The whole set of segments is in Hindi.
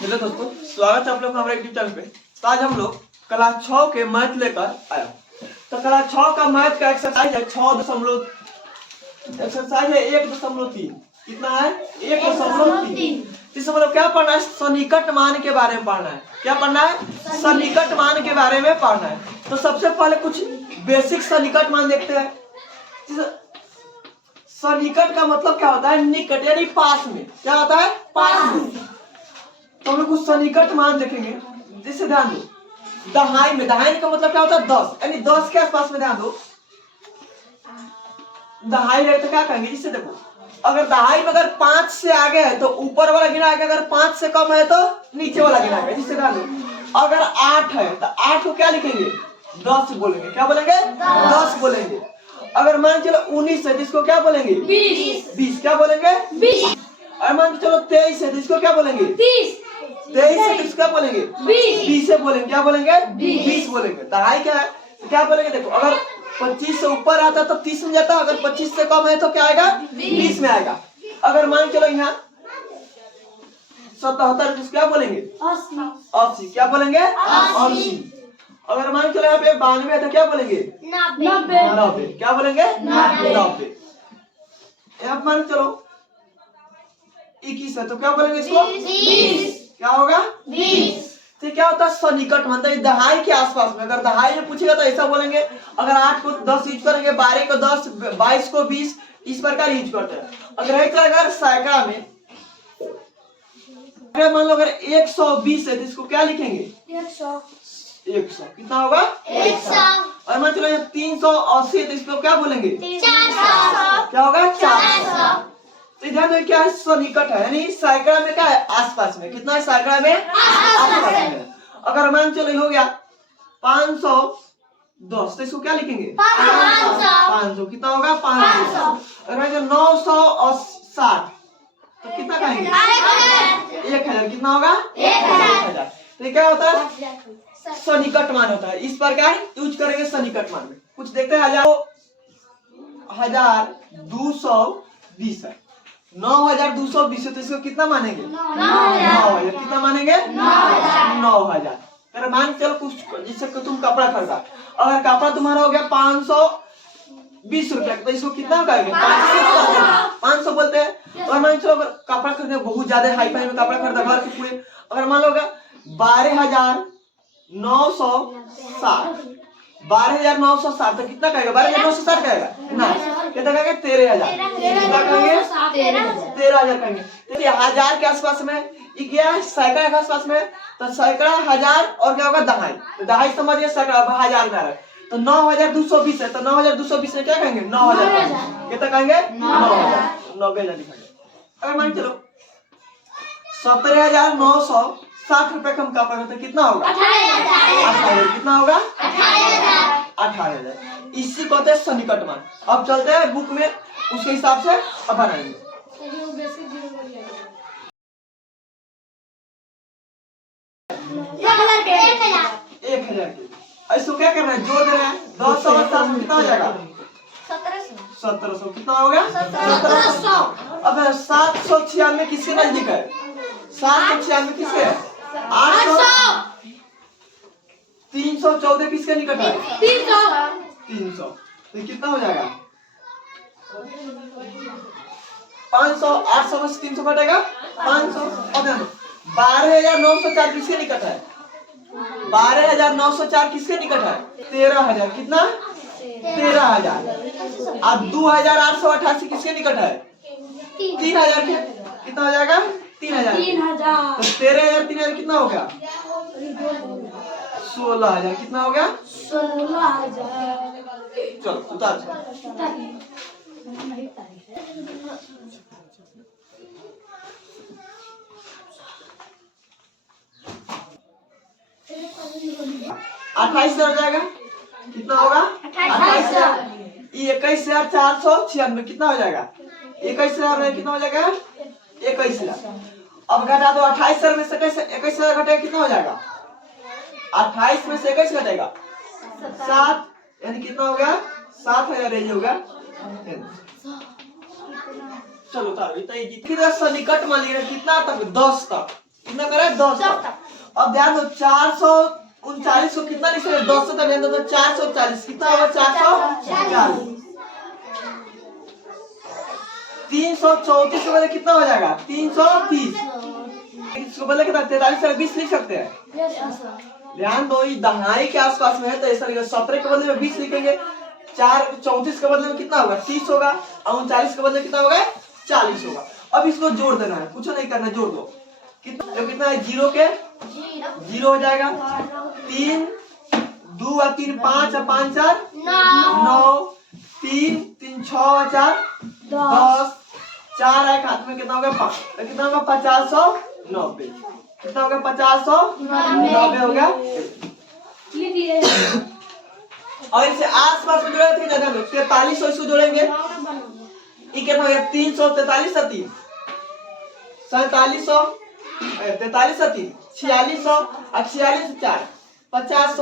हेलो दोस्तों, स्वागत है आप लोग का हमारे यूट्यूब चैनल पे। तो आज हम लोग क्लास 6 के मैथ लेकर आया। तो क्लास 6 का मैथ का एक्सरसाइज है 6.3। एक्सरसाइज है 1.3। कितना है? 1.3। इसमें मतलब क्या पढ़ना है? सन्निकट मान के बारे में पढ़ना है। क्या पढ़ना है? सन्निकट मान के बारे में पढ़ना है। तो सबसे पहले कुछ बेसिक सन्निकट मान देखते हैं। सन्निकट का मतलब क्या होता है? निकट यानी पास में। क्या होता है? पास में। तो हम लोग कुछ सन्निकट मान देखेंगे। जिससे ध्यान दो, दहाई में, दहाई का मतलब क्या होता है? 10, यानी 10 के आसपास में ध्यान दो। दहाई रहे तो क्या कहेंगे? इससे देखो, अगर दहाई में अगर 5 से आगे है तो ऊपर वाला गिना है, अगर 5 से कम है तो नीचे वाला गिना है। जिससे ध्यान दो, अगर 8 है तो 8 को क्या लिखेंगे? 10 बोलेंगे। क्या बोलेंगे? 10 बोलेंगे। अगर मान चलो 19 है तो इसको क्या बोलेंगे? 20। क्या बोलेंगे? 20। और मान चलो 23 है तो इसको क्या बोलेंगे? 30 है तो इसको क्या बोलेंगे? 20 से बोलेंगे। क्या बोलेंगे? 20 बोलेंगे। दहाई क्या है तो क्या बोलेंगे? देखो, अगर 25 से ऊपर आता तो 30 में जाता, अगर 25 से कम है तो क्या आएगा? 20 में आएगा। अगर मान चलो यहाँ 77 तो क्या बोलेंगे? 80। क्या बोलेंगे? 80। अगर मान चलो यहाँ पे 92 है तो क्या बोलेंगे? 90। क्या बोलेंगे? 90। यहाँ मान चलो 21 है तो क्या बोलेंगे इसको? 20। क्या होगा? 20। तो क्या होता है? सन्निकट मानता है दहाई के आसपास में। अगर दहाई में पूछेगा तो ऐसा बोलेंगे। अगर 8 को 10 यूज करेंगे, 12 को 10, 22 को 20, इस प्रकार यूज करते हैं। अगर सैकड़ा में अगर मान लो अगर 120 है तो इसको क्या लिखेंगे? 100। कितना होगा? 100। और मान चलो 380 है तो इसको क्या बोलेंगे? 400। क्या होगा? 400। तो ध्यान दो, क्या है? सन्निकट है, यानी सैकड़ा में क्या है? आसपास में। कितना है सैकड़ा में? आसपास में। अगर मान चलो हो गया 510 तो इसको क्या लिखेंगे? 500। कितना होगा? 500। अगर मान चलो 960 तो कितना कहेंगे? 1000। कितना होगा? 1000। तो क्या होता है? सन्निकट मान होता है। इस प्रकार यूज करेंगे सन्निकट मान में। कुछ देखते हैं। 1220 है। 9220 है तो इसको कितना मानेंगे? 9000। कितना मानेंगे? 9000। अगर मान चलो कुछ जिससे तुम कपड़ा खरीदा, अगर कपड़ा तुम्हारा हो गया 520 रुपया तो इसको कितना कहेंगे? 500 बोलते हैं। और मान चलो अगर कपड़ा खरीदे, बहुत ज्यादा हाई फाई में कपड़ा खरीदा घर के पूरे, अगर मान लो 12,960 12,960 तो कितना कहेगा? 12,960 कहेगा ना? कितना कहेंगे? 13,000। कितना कहेंगे? 13,000 कहेंगे। देखिए, हजार के आसपास में क्या? सैकड़ा के आसपास में। तो सैकड़ा, हजार और क्या होगा? दहाई। तो दहाई समझिए, सैकड़ा हजार में आ रहा है। तो 9,220 है तो 9,220 में क्या कहेंगे? 9,000। कितना कहेंगे? 9,000। 90,000 लिखेंगे। अगर मान चलो 17,960 रुपए कम का पड़े तो कितना होगा? 18,000। कितना होगा? 18,000। इसी को कहते हैं सन्निकट मान। अब चलते हैं बुक में, उसके हिसाब से अब बनाएंगे। 1,000 के ऐसे क्या करना है? जोड़ देना है। 10 और 7 कितना हो जाएगा? 1700। कितना हो गया? 1700। अब 796 किसके नजदीक है? 796 किसके है? 800। 314 किसके निकट है? 300। तो कितना हो जाएगा? 500। 800 में से 300 कटेगा 500। और 12,904 किसके निकट है? 12,904 किसके निकट है? 13,000। कितना? 13,000। और 2,888 किसके निकट है? 3,000 के। कितना हो जाएगा? 3,000। तो 13,000 3,000 कितना हो गया? 16,000। कितना हो गया? 16,000। चलो उतार। 28,000 हो जाएगा। कितना होगा? 28,000। 21,496 कितना हो जाएगा? 21,000 में कितना हो जाएगा? 21,000। अब घटा दो 28,000 में से 21,000 घटेगा, कितना हो जाएगा? 28 में से 21 घटेगा 7, यानी कितना हो गया? 7,000 रेंज होगा। चलो उतारो। इतना इजी। कितना सन्निकट मान लीजिए, कितना तक? 10 तक। कितना करा 10 तक। अब ध्यान दो 439 को कितना लिख सकते हैं 10 से तक ध्यान दो तो 440 कितना होगा 440। 334 के बदले कितना हो जाएगा 330। इसको बदले कितना 43 से 20 लिख सकते हैं। ध्यान दो ये दहाई के आसपास में है तो ऐसा लिखेगा 17 के बदले में 20 लिखेंगे। 34 के बदले में कितना होगा 30 होगा और 39 के बदले कितना होगा 40 होगा। अब इसको जोड़ देना है कुछ नहीं करना जोड़ दो कितना जो कितना है 0 के 0 हो जाएगा 3 2 और 3 5 और 5 4 9 3 3 6 और 4 10 4 है हाथ में कितना होगा 5 तो कितना होगा 590 कितना होगा 590 हो गया। और इनसे आसपास में जोड़े थे ना 4300 इसको जोड़ेंगे ये कितना हो गया 343 से 3 4700 43 से 3 4600 और 46 से 4 50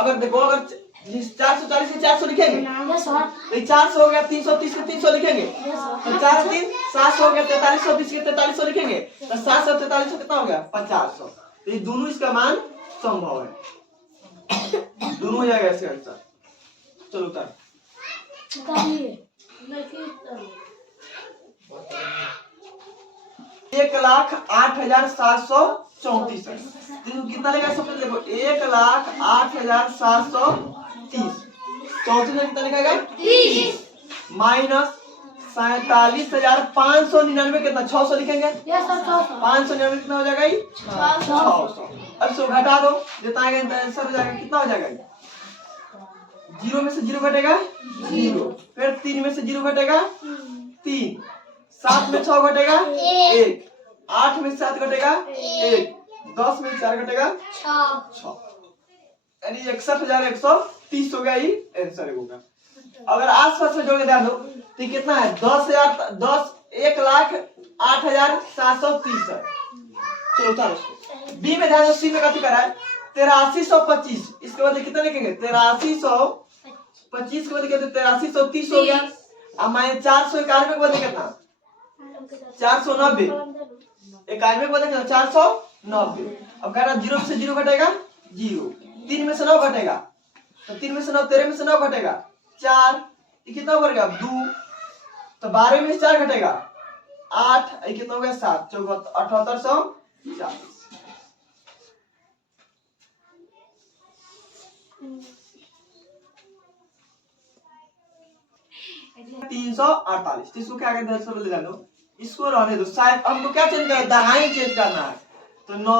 अगर देखो अगर 440 से 400 लिखेंगे तो 400 हो गया 330 से 300 लिखेंगे तो 4 3 700 हो गया 4320 के 4300 लिखेंगे तो 700 4300 कितना हो गया 50 तो ये दोनों इसका मान संभव है दोनों हो जाएगा इसका आंसर। चलो उतार 1,08,734 कितना लेगा सबसे देखो 1,08,730 चौथी में कितना लिखेगा 30 माइनस 47,599 कितना 600 लिखेंगे 599 कितना हो जाएगा 600। अब इसको घटा दो जितना आएगा आंसर हो जाएगा कितना हो जाएगा 0 में से 0 घटेगा 0 फिर 3 में से 0 घटेगा 3 7 में 6 घटेगा 1 8 में 7 घटेगा 1 10 में 4 घटेगा 6 यानी 61,130 हो गया ये आंसर होगा। अगर आसपास में जोड़ के ध्यान दो तो कितना है 1,08,730 है। चलो उतारो उसको बी में ध्यान दो सी में कथी करा है 8325 इसके बाद कितना लिखेंगे 8325 के बाद कहते 8330 हो गया अब माइनस 491 के बाद कितना 490 91 के बाद कितना 490। अब कहना 0 से 0 घटेगा 0 3 में से 9 घटेगा तो 3 में से 9 13 में से 9 घटेगा 4 ये कितना हो गया 2 तो 12 में से 4 घटेगा 8 ये कितना हो गया 7 7840 348 इसको क्या कहते हैं ले लो इसको रहने दो शायद हमको क्या चेंज करना है दहाई चेंज करना है तो 9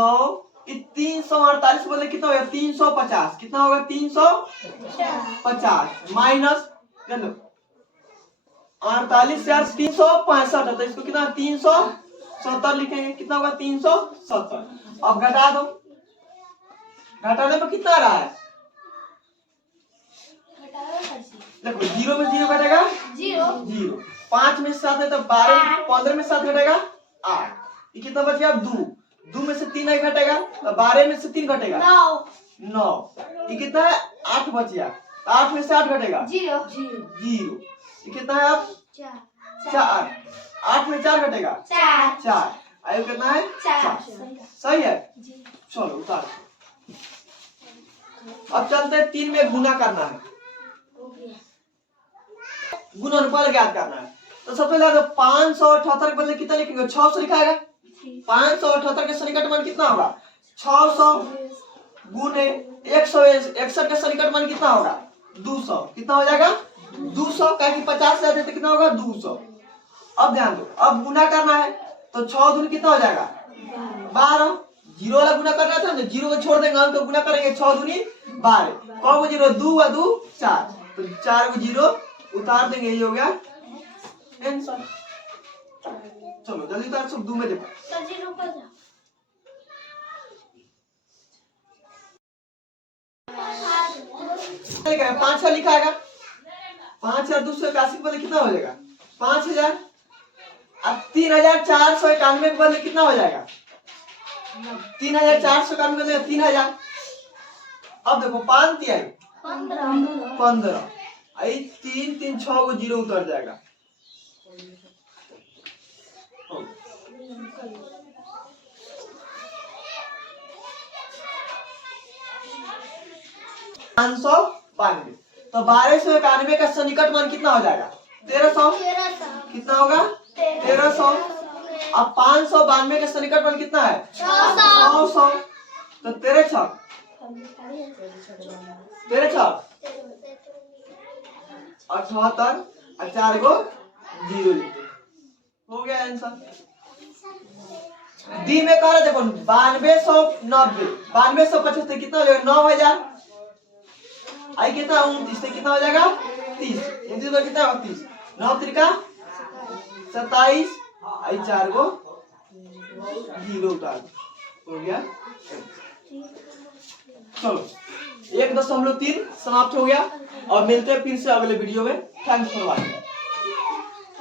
348 बोले कितना होगा 350 कितना होगा 350 माइनस 48 से 365 है तो इसको कितना 370 लिखेंगे कितना होगा 370। अब घटा दो घटाने पर कितना आ रहा है देखो 0 में 0 घटेगा 0 5 में 7 है तो 12 15 में 7 घटेगा 8 ये कितना बच गया 2 2 में से 3 नहीं घटेगा तो 12 में से 3 घटेगा 9 ये कितना है 8 बच गया 8 में से 8 घटेगा 0 ये कितना है अब 4 8 में 4 घटेगा 4 आयु कितना है 4 सही है। चलो उतार अब चलते हैं 3 में गुना करना है गुणनफल ज्ञात करना है तो सबसे पहले 578 के बदले कितना लिखेंगे 600 लिखाएगा 578 के सन्निकट मान कितना होगा 600 गुने 161 के सन्निकट मान कितना होगा 200 कितना हो जाएगा 200 क्या कि 50 से ज्यादा तो कितना होगा 200। अब ध्यान दो अब गुना करना है तो 6 दूनी कितना हो जाएगा 12 जीरो वाला गुना करना था ना 0 को छोड़ देंगे हम तो गुना करेंगे 6 दूनी 12 कौन को 0 2 और 2 4 तो 4 को 0 उतार देंगे ये हो गया आंसर। चलो जल्दी उतार सब 2 में देखो 5 लिखाएगा 5281 के बदले कितना हो जाएगा 5000 अब 3491 के बदले कितना हो जाएगा 3491 के बदले 3000 अब देखो 5 3 15 आई 3 3 6 को 0 उतर जाएगा 592। तो 1291 का सन्निकट मान कितना हो जाएगा? 1300। कितना होगा? 1300। अब 592 का सन्निकट मान कितना है? 900। तो 13 78 और 4 गो 0 लिखते। हो गया आंसर। डी में कह रहे देखो 9290 9275 कितना हो जाएगा? 9000। आई कितना 29 से कितना हो जाएगा? 30। 29 में कितना होगा? 30। 9 त्रिका 27। आई 4 गो 0 उतार। हो गया। चलो 1.3 समाप्त हो गया और मिलते हैं फिर से अगले वीडियो में। Thanks for watching.